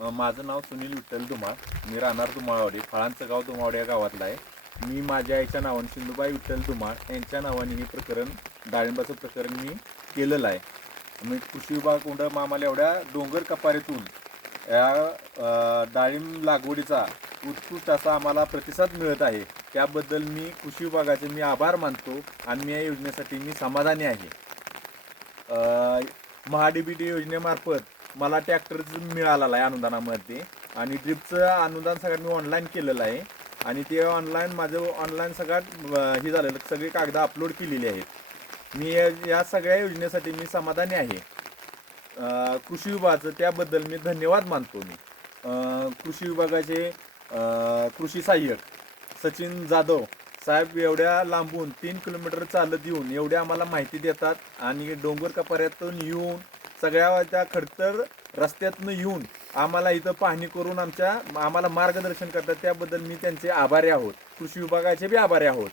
माझं नाव सुनील विठ्ठल धुमाळ. मी राहणार धुमाळवाडी. फळांचं गाव धुमावडे या गावातलं आहे. मी माझ्या आईच्या नावाने सिंधुबाई विठ्ठल धुमाळ. यांच्या नावाने हे प्रकरण डाळिंबाचं प्रकरण मी केलेलं आहे. मी कृषी विभाग उंड आम्हाला एवढ्या डोंगर कपारीतून या डाळिंब लागवडीचा उत्कृष्ट असा आम्हाला प्रतिसाद मिळत आहे. त्याबद्दल मी कृषी विभागाचे मी आभार मानतो आणि मी या योजनेसाठी मी समाधानी आहे. महाडीबीटी योजनेमार्फत मला ट्रॅक्टरचं मिळालेला आहे अनुदानामध्ये. आणि ड्रिपचं अनुदान सगळं मी ऑनलाईन केलेलं आहे. आणि ते ऑनलाईन माझं ऑनलाईन सगळ्यात हे झालेलं सगळी कागद अपलोड केलेली आहेत. मी या- या सगळ्या योजनेसाठी मी समाधानी आहे. कृषी विभागाचं त्याबद्दल मी धन्यवाद मानतो मी. कृषी विभागाचे कृषी सहाय्यक सचिन जाधव साहेब एवढ्या लांबून तीन किलोमीटर चालत येऊन एवढ्या आम्हाला माहिती देतात. आणि डोंगर कपाऱ्यातून येऊन सगळ्या त्या खडतर रस्त्यातनं येऊन आम्हाला इथं पाहणी करून आमच्या आम्हाला मार्गदर्शन करतात. त्याबद्दल मी त्यांचे आभारी आहोत. कृषी विभागाचे बी आभारी आहोत.